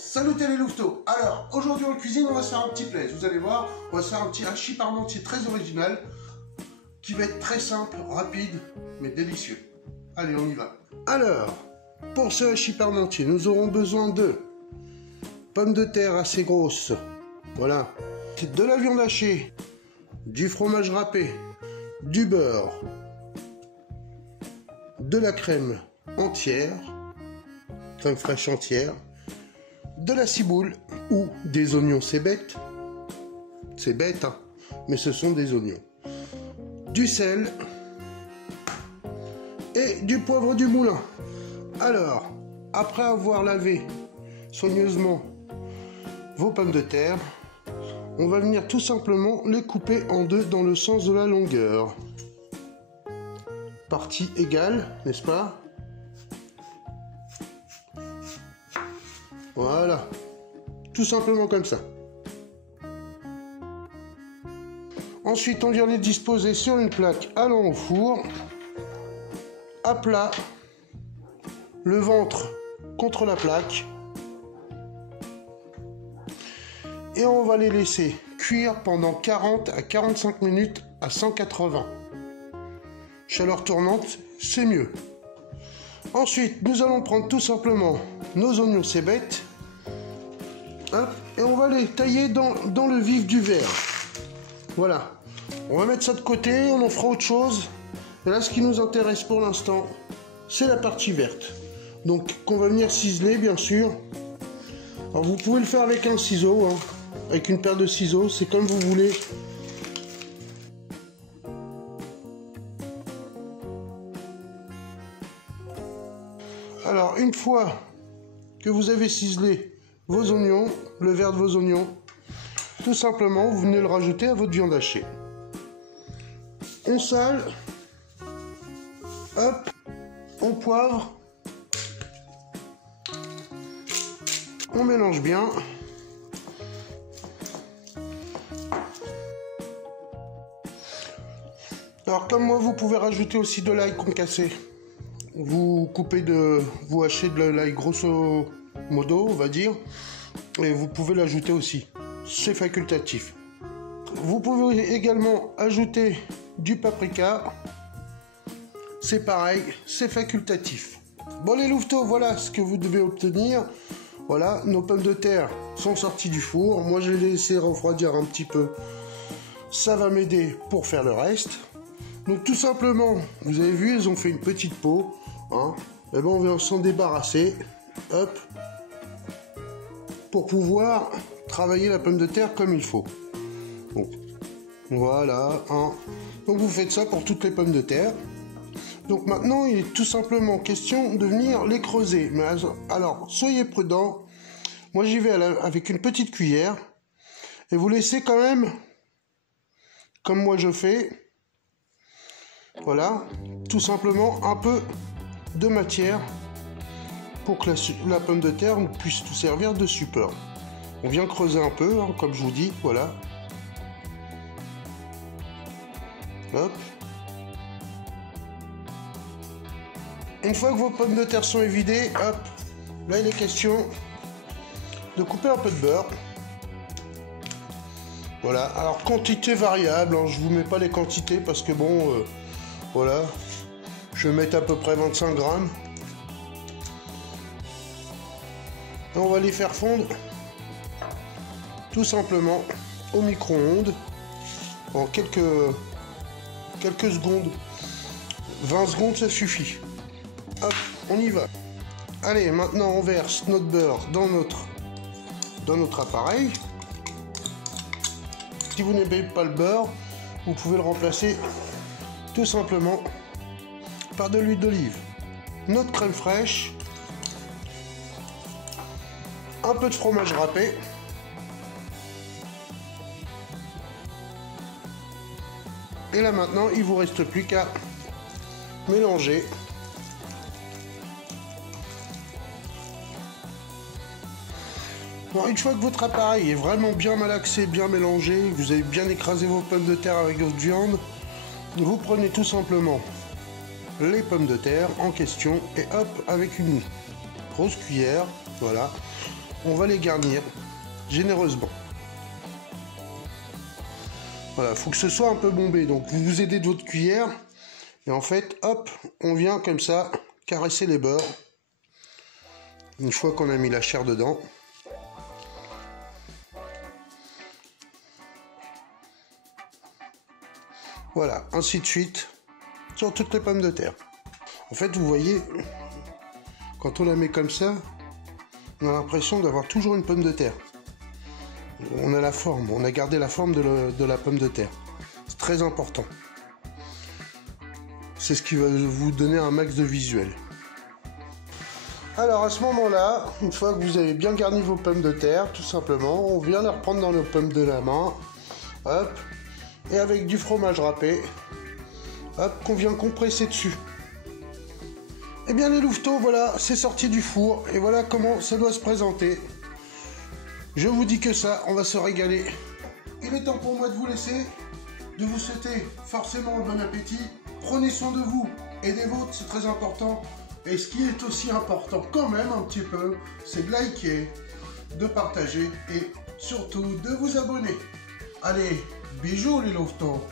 Salut les louveteaux. Alors, aujourd'hui en cuisine, on va se faire un petit plaisir. Vous allez voir, on va se faire un petit hachis parmentier très original, qui va être très simple, rapide, mais délicieux. Allez, on y va. Alors, pour ce hachis parmentier, nous aurons besoin de pommes de terre assez grosses, voilà, de la viande hachée, du fromage râpé, du beurre, de la crème entière, crème fraîche entière, de la ciboule ou des oignons, c'est bête, hein, mais ce sont des oignons, du sel et du poivre du moulin. Alors, après avoir lavé soigneusement vos pommes de terre, on va venir tout simplement les couper en deux dans le sens de la longueur. Partie égale, n'est-ce pas? Voilà, tout simplement comme ça. Ensuite, on vient les disposer sur une plaque allant au four, à plat, le ventre contre la plaque, et on va les laisser cuire pendant 40 à 45 minutes à 180. Chaleur tournante, c'est mieux. Ensuite, nous allons prendre tout simplement nos oignons cébettes, et on va les tailler dans le vif du verre. Voilà. On va mettre ça de côté, on en fera autre chose. Et là, ce qui nous intéresse pour l'instant, c'est la partie verte. Donc, qu'on va venir ciseler, bien sûr. Alors, vous pouvez le faire avec un ciseau, hein, avec une paire de ciseaux, c'est comme vous voulez. Alors, une fois que vous avez ciselé vos oignons, le vert de vos oignons, tout simplement, vous venez le rajouter à votre viande hachée. On sale, hop, on poivre, on mélange bien. Alors, comme moi, vous pouvez rajouter aussi de l'ail concassé. Vous hachez de l'ail grosso modo, on va dire, et vous pouvez l'ajouter aussi. C'est facultatif. Vous pouvez également ajouter du paprika. C'est pareil, c'est facultatif. Bon les louveteaux, voilà ce que vous devez obtenir. Voilà, nos pommes de terre sont sorties du four. Moi, je les ai laissées refroidir un petit peu. Ça va m'aider pour faire le reste. Donc tout simplement, vous avez vu, elles ont fait une petite peau. Hein. Et ben, on va s'en débarrasser. Hop. Pour pouvoir travailler la pomme de terre comme il faut. Donc, voilà. Hein. Donc vous faites ça pour toutes les pommes de terre. Donc maintenant, il est tout simplement question de venir les creuser. Mais alors, soyez prudents. Moi, j'y vais avec une petite cuillère. Et vous laissez quand même, comme moi je fais, voilà, tout simplement un peu de matière pour que la pomme de terre puisse tout servir de support. On vient creuser un peu, hein, comme je vous dis, voilà. Hop. Une fois que vos pommes de terre sont évidées, hop, là il est question de couper un peu de beurre. Voilà, alors quantité variable, hein, je vous mets pas les quantités parce que bon, voilà, je vais mettre à peu près 25 grammes. Et on va les faire fondre tout simplement au micro-ondes en quelques secondes. 20 secondes, ça suffit. Hop, on y va. Allez, maintenant on verse notre beurre dans notre appareil. Si vous n'aimez pas le beurre, vous pouvez le remplacer tout simplement par de l'huile d'olive. Notre crème fraîche, un peu de fromage râpé, et là maintenant il vous reste plus qu'à mélanger. Bon, une fois que votre appareil est vraiment bien malaxé, bien mélangé, vous avez bien écrasé vos pommes de terre avec votre viande, vous prenez tout simplement les pommes de terre en question et hop, avec une grosse cuillère, voilà, on va les garnir généreusement. Voilà, faut que ce soit un peu bombé. Donc vous vous aidez de votre cuillère. Et en fait, hop, on vient comme ça caresser les bords. Une fois qu'on a mis la chair dedans. Voilà, ainsi de suite sur toutes les pommes de terre. En fait, vous voyez, quand on la met comme ça, on a l'impression d'avoir toujours une pomme de terre. On a la forme, on a gardé la forme de la pomme de terre. C'est très important. C'est ce qui va vous donner un max de visuel. Alors à ce moment-là, une fois que vous avez bien garni vos pommes de terre, tout simplement, on vient les reprendre dans nos pommes de la main. Hop. Et avec du fromage râpé, hop, qu'on vient compresser dessus. Et bien les louveteaux, voilà, c'est sorti du four. Et voilà comment ça doit se présenter. Je vous dis que ça, on va se régaler. Il est temps pour moi de vous laisser, de vous souhaiter forcément un bon appétit. Prenez soin de vous et des vôtres, c'est très important. Et ce qui est aussi important quand même un petit peu, c'est de liker, de partager et surtout de vous abonner. Allez, bisous les louveteaux.